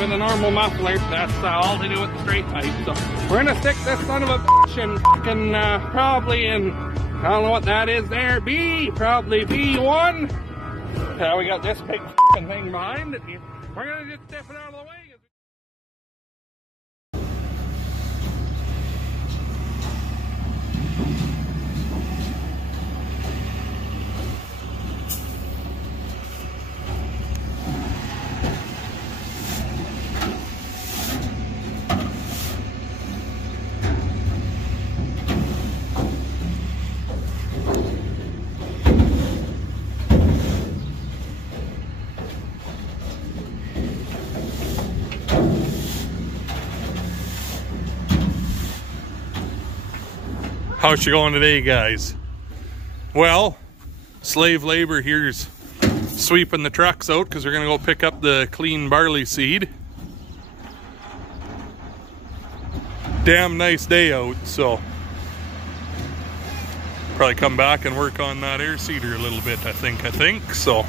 with a normal muffler. That's all to do with the straight pipe. So we're gonna stick this son of a bitch in fucking probably in, I don't know what that is there, probably B1. We got this big fucking thing behind it. We're gonna just step it out of the way. How's she going today, guys? Well, slave labor here's sweeping the trucks out because we're gonna go pick up the clean barley seed. Damn nice day out, so probably come back and work on that air seeder a little bit, I think. So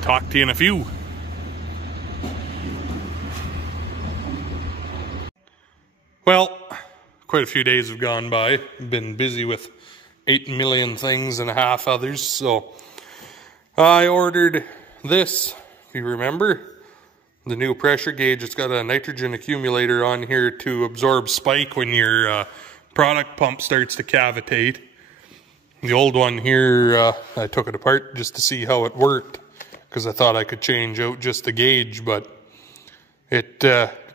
talk to you in a few. Well, quite a few days have gone by. Been busy with 8 million things and a half others. So I ordered this, if you remember, the new pressure gauge. It's got a nitrogen accumulator on here to absorb spike when your product pump starts to cavitate. The old one here, I took it apart just to see how it worked because I thought I could change out just the gauge, but it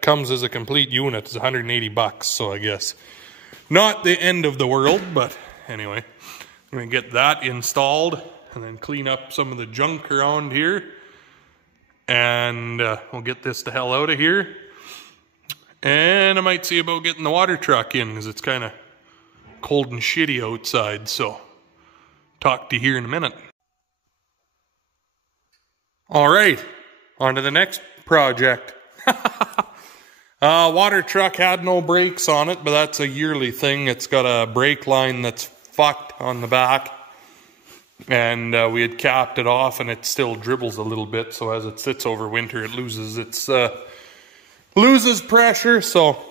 comes as a complete unit. It's 180 bucks, so I guess not the end of the world, but anyway, I'm gonna get that installed and then clean up some of the junk around here, and we'll get this the hell out of here. And I might see about getting the water truck in because it's kind of cold and shitty outside, so talk to you here in a minute. All right, on to the next project. Water truck had no brakes on it, but that's a yearly thing. It's got a brake line that's fucked on the back, and we had capped it off, and it still dribbles a little bit. So as it sits over winter, it loses its loses pressure. So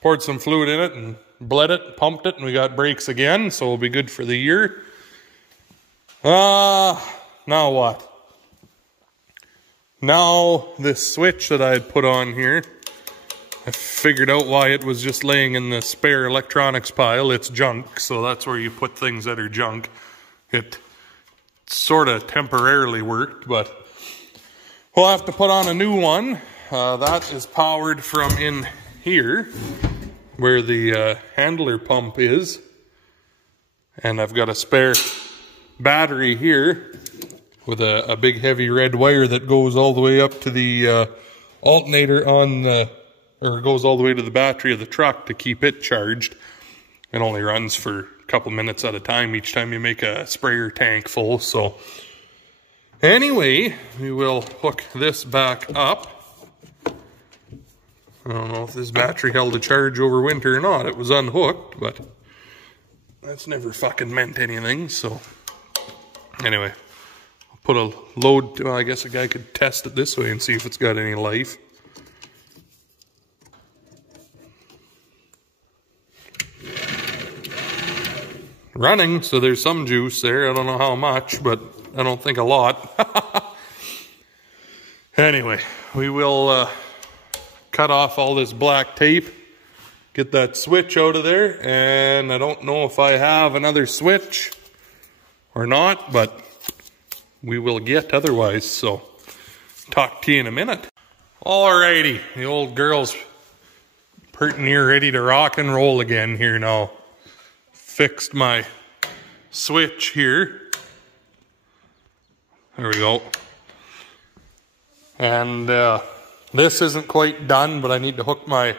poured some fluid in it and bled it, pumped it, and we got brakes again. So it'll be good for the year. Now what? Now this switch that I had put on here, I figured out why it was just laying in the spare electronics pile. It's junk, so that's where you put things that are junk. It sort of temporarily worked, but we'll have to put on a new one. That is powered from in here, where the handler pump is. And I've got a spare battery here with a big heavy red wire that goes all the way up to the alternator on the, or it goes all the way to the battery of the truck to keep it charged. It only runs for a couple minutes at a time each time you make a sprayer tank full. So anyway, we will hook this back up. I don't know if this battery held a charge over winter or not. It was unhooked, but that's never fucking meant anything. So anyway, I'll put a load, well, I guess a guy could test it this way and see if it's got any life. Running, so there's some juice there. I don't know how much, but I don't think a lot. Anyway, we will cut off all this black tape, get that switch out of there, and I don't know if I have another switch or not, but we will get otherwise, so talk to you in a minute. Alrighty, the old girl's pretty near ready to rock and roll again here now. Fixed my switch here. There we go. And this isn't quite done, but I need to hook my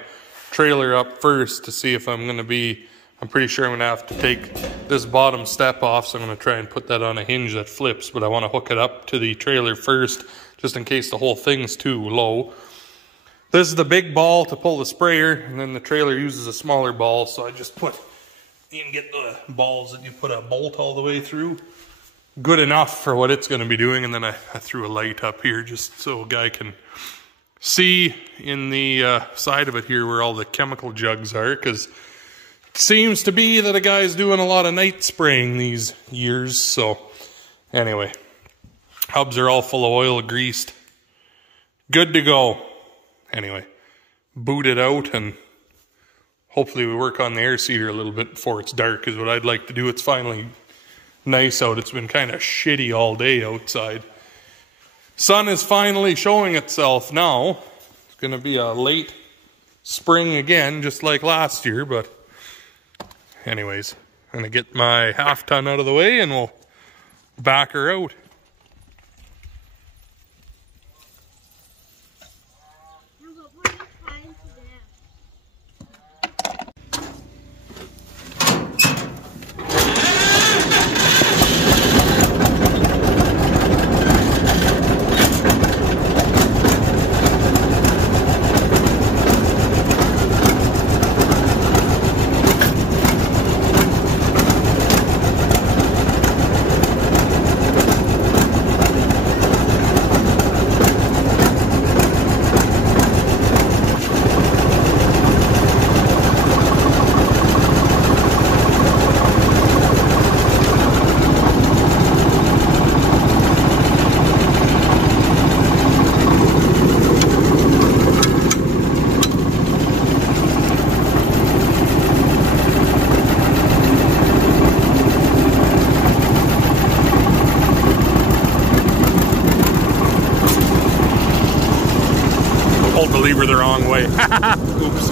trailer up first to see if I'm going to be, I'm pretty sure I'm going to have to take this bottom step off, so I'm going to try and put that on a hinge that flips, but I want to hook it up to the trailer first, just in case the whole thing's too low. This is the big ball to pull the sprayer, and then the trailer uses a smaller ball, so I just put, you can get the balls that you put a bolt all the way through. Good enough for what it's going to be doing, and then I threw a light up here just so a guy can see in the side of it here where all the chemical jugs are, because it seems to be that a guy's doing a lot of night spraying these years. So anyway, hubs are all full of oil, greased, good to go. Anyway, boot it out and hopefully we work on the air seeder a little bit before it's dark is what I'd like to do. It's finally nice out. It's been kind of shitty all day outside. Sun is finally showing itself now. It's going to be a late spring again, just like last year, but anyways, I'm going to get my half ton out of the way and we'll back her out. Pulled the lever the wrong way. Oops.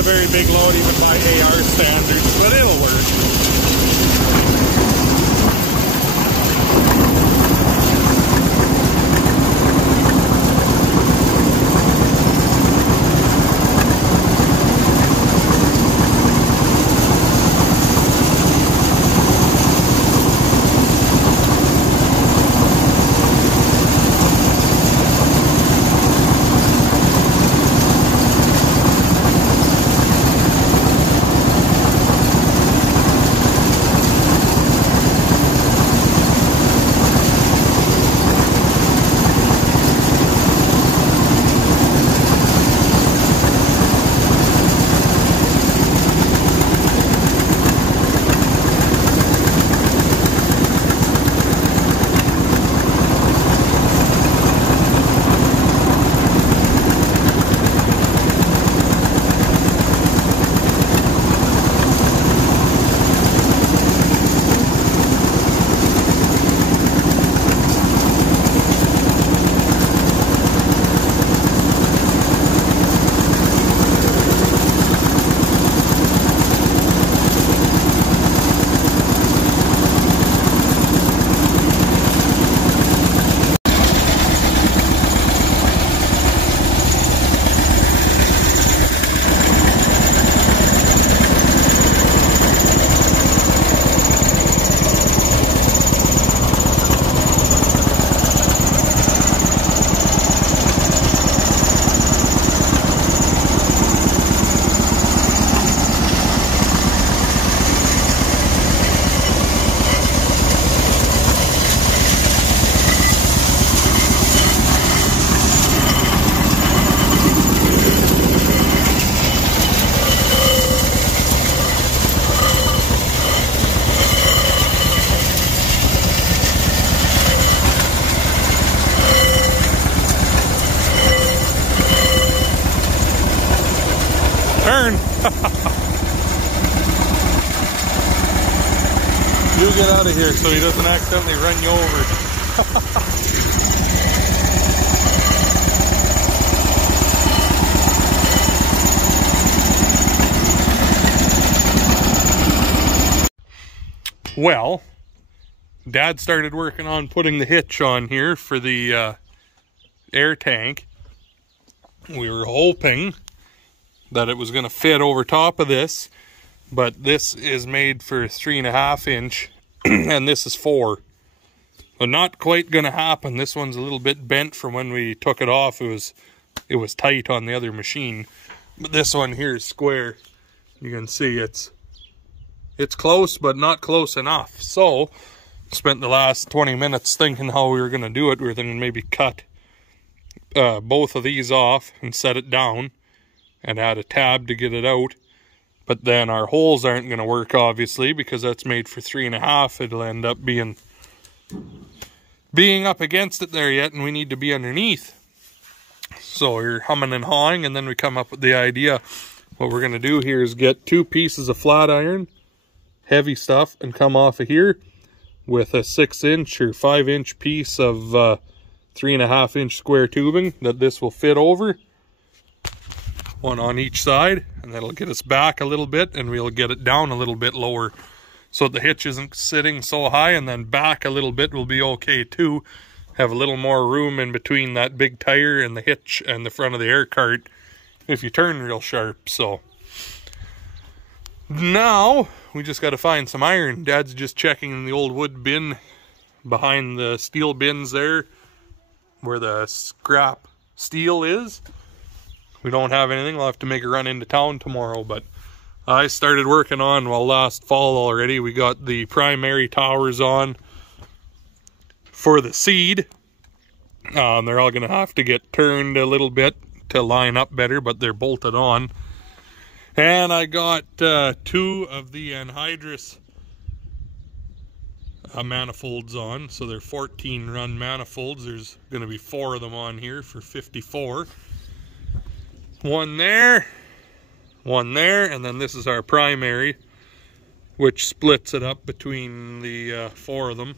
Very big load even by AR standards, but it'll work. Turn. You get out of here so he doesn't accidentally run you over. Well, Dad started working on putting the hitch on here for the air tank. We were hoping that it was going to fit over top of this, but this is made for 3.5 inch and this is 4. So not quite going to happen. This one's a little bit bent from when we took it off. It was tight on the other machine, but this one here is square. You can see it's close, but not close enough. So spent the last 20 minutes thinking how we were going to do it. We were thinking maybe cut both of these off and set it down and add a tab to get it out. But then our holes aren't going to work, obviously, because that's made for 3.5. It'll end up being up against it there yet, and we need to be underneath. So we're humming and hawing, and then we come up with the idea. What we're going to do here is get 2 pieces of flat iron, heavy stuff, and come off of here with a 6-inch or 5-inch piece of 3.5-inch square tubing that this will fit over. One on each side, and that'll get us back a little bit, and we'll get it down a little bit lower so the hitch isn't sitting so high, and then back a little bit will be okay too. Have a little more room in between that big tire and the hitch and the front of the air cart if you turn real sharp. So now we just got to find some iron. Dad's just checking in the old wood bin behind the steel bins there where the scrap steel is. We don't have anything. We'll have to make a run into town tomorrow, but I started working on, well, last fall already. We got the primary towers on for the seed. They're all going to have to get turned a little bit to line up better, but they're bolted on. And I got 2 of the anhydrous manifolds on, so they're 14 run manifolds. There's going to be 4 of them on here for 54. One there, and then this is our primary, which splits it up between the 4 of them.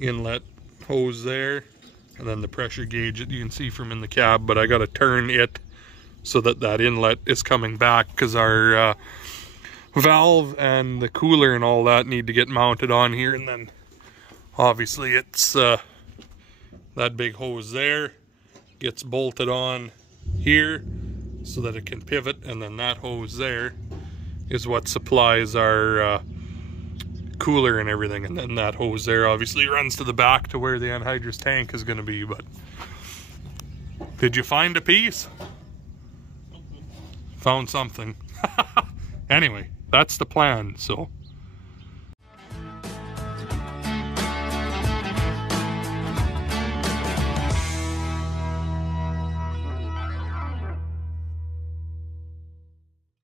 Inlet hose there, and then the pressure gauge that you can see from in the cab, but I got to turn it so that that inlet is coming back, because our valve and the cooler and all that need to get mounted on here. And then obviously it's that big hose there gets bolted on here so that it can pivot, and then that hose there is what supplies our cooler and everything, and then that hose there obviously runs to the back to where the anhydrous tank is going to be. But did you find a piece? Found something. Anyway, that's the plan. So